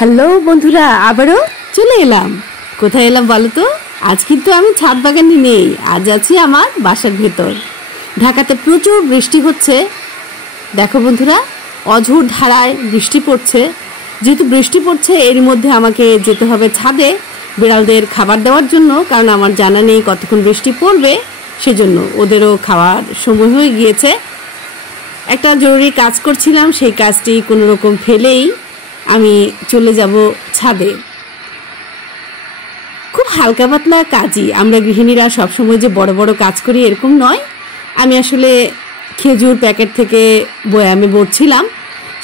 Hello বন্ধুরা, আবারও চলে এলাম। কোথায় এলাম বলো তো? আজ কিন্তু আমি ছাদ বাগানে নেই, আজ আছি আমার বাসার ভেতর। ঢাকাতে প্রচুর বৃষ্টি হচ্ছে, দেখো বন্ধুরা, অঝোর ধারায় বৃষ্টি পড়ছে। যেহেতু বৃষ্টি পড়ছে, এর মধ্যে আমাকে যেতে হবে ছাদে বিড়ালদের খাবার দেওয়ার জন্য, কারণ আমার জানা নেই কতক্ষণ বৃষ্টি পড়বে, সেজন্য ওদেরও খাওয়ার সময় হয়ে গিয়েছে। একটা জরুরি কাজ করছিলাম, সেই কাজটি কোনো রকম ফেলেই আমি চলে যাব ছাদে। খুব হালকা পাতলা কাজই, আমরা গৃহিণীরা সবসময় যে বড় বড় কাজ করি এরকম নয়। আমি আসলে খেজুর প্যাকেট থেকে বয়ামে ভরছিলাম,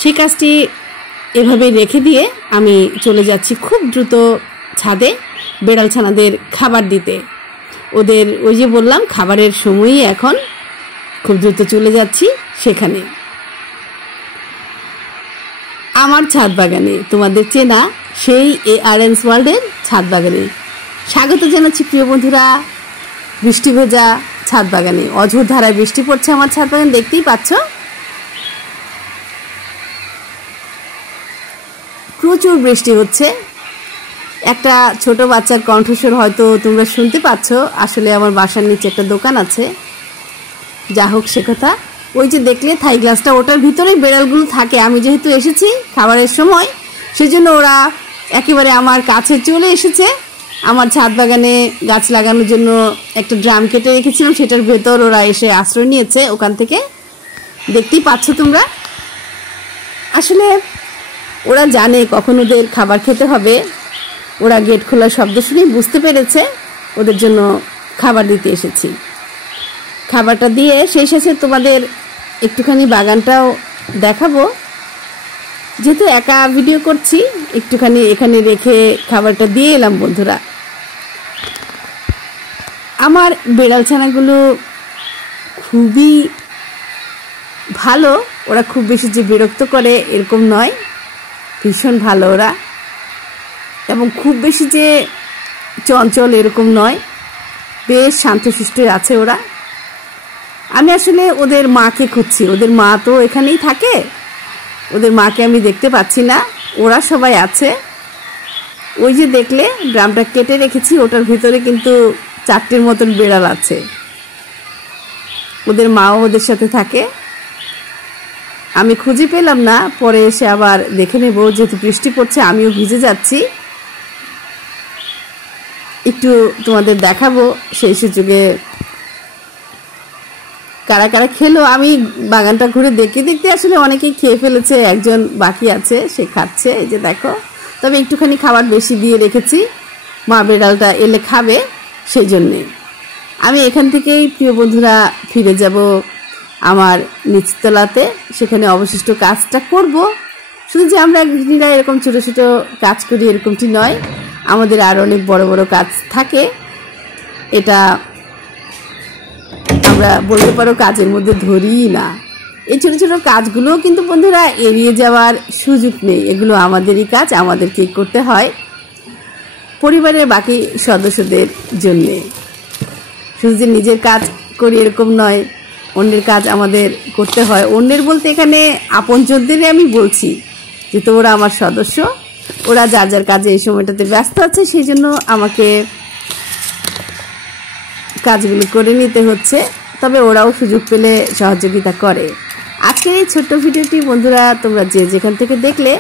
সেই কাজটি এভাবে রেখে দিয়ে আমি চলে যাচ্ছি খুব দ্রুত ছাদে বেড়াল ছানাদের খাবার দিতে। ওদের ওই যে বললাম খাবারের সময়ই এখন, খুব দ্রুত চলে যাচ্ছি সেখানে। আমার ছাদ বাগানে, তোমাদের চেনা সেই ARN's ওয়ার্ল্ডের ছাদ বাগানে স্বাগত জানাচ্ছি প্রিয় বন্ধুরা। বৃষ্টি ভেজা ছাদ বাগানে অঝোর ধারায় বৃষ্টি পড়ছে আমার ছাদ বাগান, দেখতেই পাচ্ছ। প্রচুর বৃষ্টি হচ্ছে। একটা ছোট বাচ্চার কণ্ঠস্বর হয়তো তোমরা শুনতে পাচ্ছ। আসলে আমার বাসার নিচে একটা দোকান আছে, যা হোক সে কথা। ওই যে দেখলে থাই গ্লাসটা, ওটার ভিতরেই বেড়ালগুলো থাকে। আমি যেহেতু এসেছি খাবারের সময়, সেজন্য ওরা একেবারে আমার কাছে চলে এসেছে। আমার ছাদ বাগানে গাছ লাগানোর জন্য একটা ড্রাম কেটে রেখেছিলাম, সেটার ভেতর ওরা এসে আশ্রয় নিয়েছে। ওখান থেকে দেখতেই পাচ্ছ তোমরা। আসলে ওরা জানে কখন ওদের খাবার খেতে হবে। ওরা গেট খোলার শব্দ শুনেই বুঝতে পেরেছে, ওদের জন্য খাবার দিতে এসেছি। খাবারটা দিয়ে সেই সাথে তোমাদের একটুখানি বাগানটাও দেখাবো। যেহেতু একা ভিডিও করছি, একটুখানি এখানে রেখে খাবারটা দিয়ে এলাম বন্ধুরা। আমার বেড়াল ছানাগুলো খুবই ভালো, ওরা খুব বেশি যে বিরক্ত করে এরকম নয়, ভীষণ ভালো ওরা, এবং খুব বেশি যে চঞ্চল এরকম নয়, বেশ শান্তশিষ্ট আছে ওরা। আমি আসলে ওদের মাকে খুঁজছি, ওদের মা তো এখানেই থাকে, ওদের মাকে আমি দেখতে পাচ্ছি না। ওরা সবাই আছে। ওই যে দেখলে ড্রামটা কেটে রেখেছি, ওটার ভিতরে কিন্তু 4টের মতন বেড়াল আছে। ওদের মাও ওদের সাথে থাকে। আমি খুঁজে পেলাম না, পরে এসে আবার দেখে নেব। যেহেতু বৃষ্টি পড়ছে, আমিও ভিজে যাচ্ছি, একটু তোমাদের দেখাবো। সেই সুযোগে কারা কারা খেলো, আমি বাগানটা ঘুরে দেখতে দেখতে আসলে অনেকেই খেয়ে ফেলেছে, একজন বাকি আছে, সে খাচ্ছে, এই যে দেখো। তবে একটুখানি খাবার বেশি দিয়ে রেখেছি, মা বেড়ালটা এলে খাবে, সেই জন্যে। আমি এখান থেকেই প্রিয় বন্ধুরা ফিরে যাব আমার নিচতলাতে, সেখানে অবশিষ্ট কাজটা করব। শুধু যে আমরা গৃহিণীরা এরকম ছোটো ছোটো কাজ করি এরকমটি নয়, আমাদের আর অনেক বড় বড় কাজ থাকে। এটা আমরা বলতে পারো কাজের মধ্যে ধরিই না। এই ছোটো ছোটো কাজগুলোও কিন্তু বন্ধুরা এড়িয়ে যাওয়ার সুযোগ নেই, এগুলো আমাদেরই কাজ, আমাদেরকেই করতে হয় পরিবারের বাকি সদস্যদের জন্যে। শুধু যে নিজের কাজ করি এরকম নয়, অন্যের কাজ আমাদের করতে হয়। অন্যের বলতে এখানে আপনজনদেরই আমি বলছি, যেহেতু ওরা আমার সদস্য, ওরা যার যার কাজে এই সময়টাতে ব্যস্ত আছে, সেই জন্য আমাকে কাজগুলো করে নিতে হচ্ছে। তবে ওরাও সুযোগ পেলে সহযোগিতা করে। আজকের এই ছোট্ট ভিডিওটি বন্ধুরা তোমরা যে যেখান থেকে দেখলে,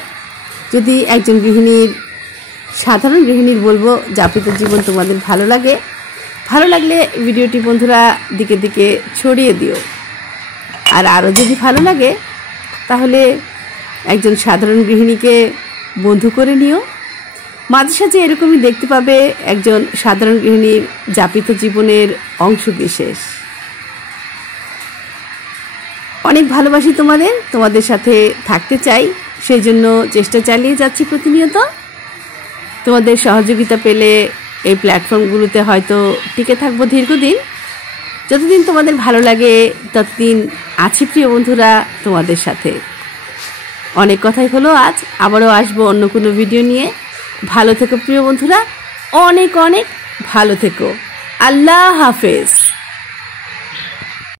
যদি একজন গৃহিণীর, সাধারণ গৃহিণীর বলবো, যাপিত জীবন তোমাদের ভালো লাগে, ভালো লাগলে ভিডিওটি বন্ধুরা দিকে দিকে ছড়িয়ে দিও। আর আরও যদি ভালো লাগে, তাহলে একজন সাধারণ গৃহিণীকে বন্ধু করে নিও। মাঝে সাঝে এরকমই দেখতে পাবে একজন সাধারণ গৃহিণীর যাপিত জীবনের অংশ বিশেষ। অনেক ভালোবাসি তোমাদের, তোমাদের সাথে থাকতে চাই, সেই জন্য চেষ্টা চালিয়ে যাচ্ছি প্রতিনিয়ত। তোমাদের সহযোগিতা পেলে এই প্ল্যাটফর্মগুলোতে হয়তো টিকে থাকবো দীর্ঘদিন। যতদিন তোমাদের ভালো লাগে ততদিন আছি প্রিয় বন্ধুরা তোমাদের সাথে। অনেক কথাই হলো আজ, আবারও আসবো অন্য কোনো ভিডিও নিয়ে। ভালো থেকো প্রিয় বন্ধুরা, অনেক অনেক ভালো থেকো। আল্লাহ হাফেজ।